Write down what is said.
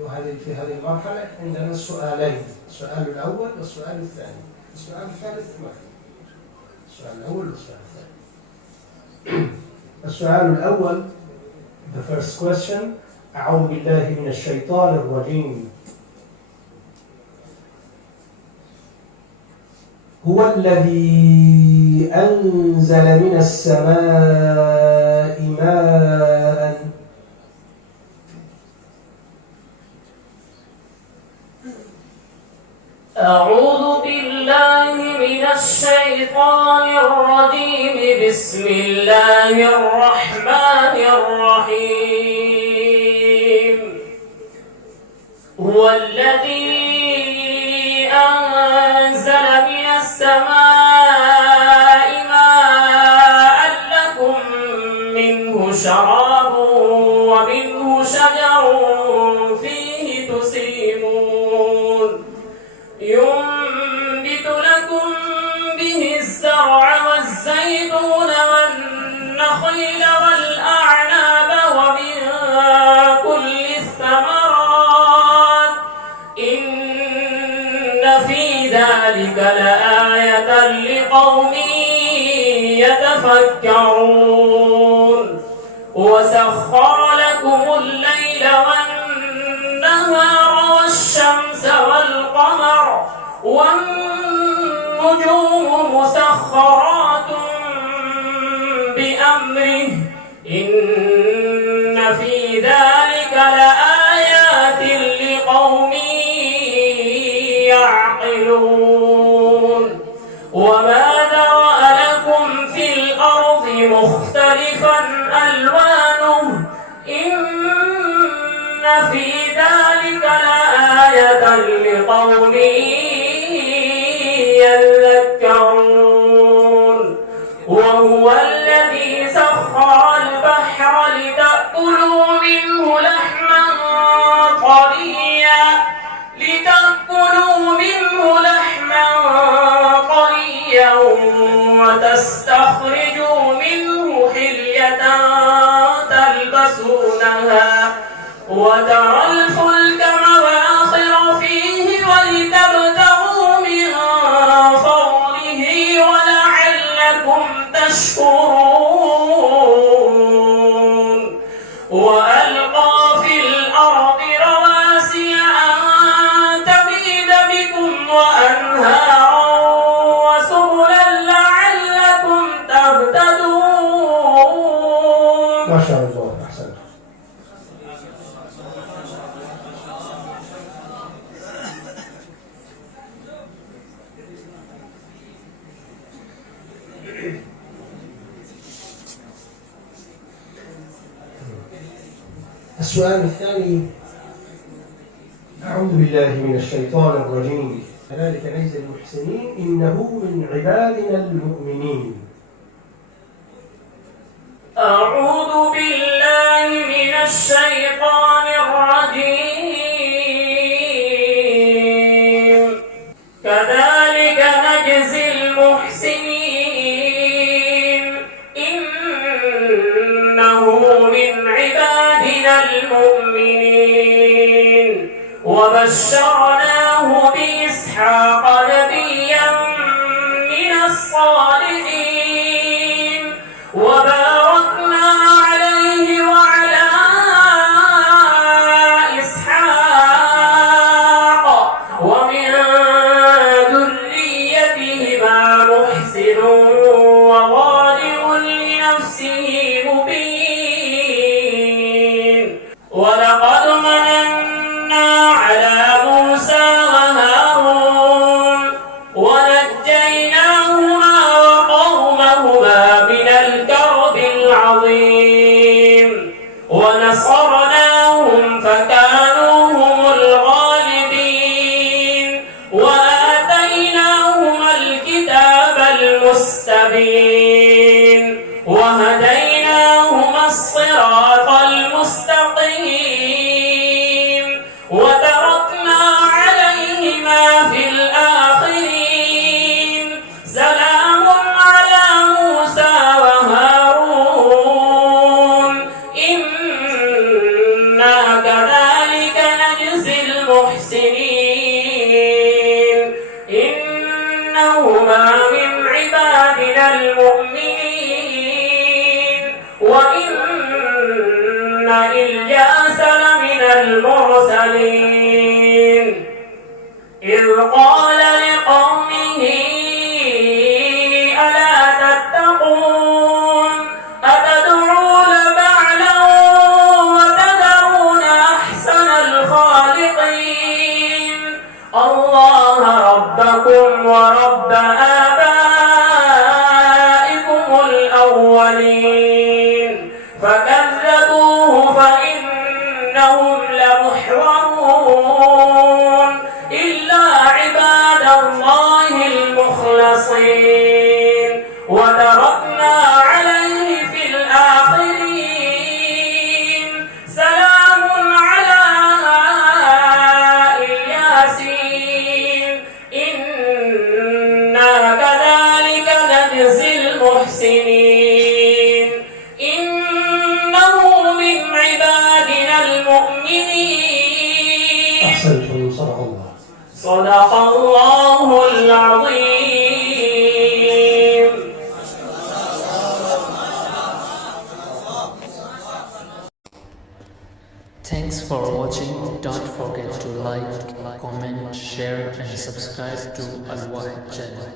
وهذه في هذه المرحلة عندنا سؤالين، السؤال الأول والسؤال الثاني. السؤال الثالث ما في. السؤال الأول والسؤال الثاني. السؤال الأول the first question أعوذ بالله من الشيطان الرجيم. هو الذي أنزل من السماء ماء أعوذ بالله من الشيطان الرجيم. بسم الله الرحمن الرحيم. هو الذي أنزل من السماء ماء لكم منه شراب ومنه شجر فيه تسيمون ينبت لكم به الزرع والزيتون والنخيل والأعناب ومن كل الثمرات إن في ذلك لآية لقوم يتفكرون. وسخر لكم الليل والنهار والشمس والقمر والنجوم مسخرات بأمره إن في ذلك لآيات لقوم يعقلون. وما ذرأ لكم في الأرض مختلفا ألوانه إن في ذلك لآية لقوم يذكرون. وهو الذي سخر البحر لتأكلوا منه لحما طريا وتستخرجوا منه حلية تلبسونها وترى الفلك مواخر فيه ولتبتغوا من فضله ولعلكم تشكرون. وألقى في الأرض رواسي أن تميد بكم وأنهارا وسبلا لعلكم تهتدون. ما شاء الله، أحسنت. السؤال الثاني أعوذ بالله من الشيطان الرجيم. كذلك نجزي المحسنين إنه من عبادنا المؤمنين. أعوذ بالله من الشيطان الرجيم. كذلك نجزي المحسنين إنه من عبادنا المؤمنين. وبشرناه بإسحاق نبيا من الصالحين وباركنا عليه وعلى إسحاق ومن ذريتهما محسن وظالم لنفسه مبين. ولقد مننا على موسى وهارون ونجيناهما وقومهما من الكرب العظيم ونصرناهم فكانوا هم الغالبين وآتيناهما الكتاب المستبين وهديناهما الصراط المستقيم وتركنا عليهما في الآخرين. سلام على موسى وهارون إنا كذلك نجزي إلياس لمن المرسلين إذ قال لقومه ألا تتقون أتدعون بعلا وتذرون أحسن الخالقين الله ربكم ورب آبائكم الأولين فكذبوه فإنهم لمحضرون إلا عباد الله المخلصين وتركنا عليه في الآخرين سلام على الياسين إنا كذلك نجزي المحسنين إنه من عبادنا المؤمنين. أحسنتم، صدق الله. صدق الله العظيم. Thanks for watching. Don't forget to like, comment, share and subscribe to Al Wahid channel.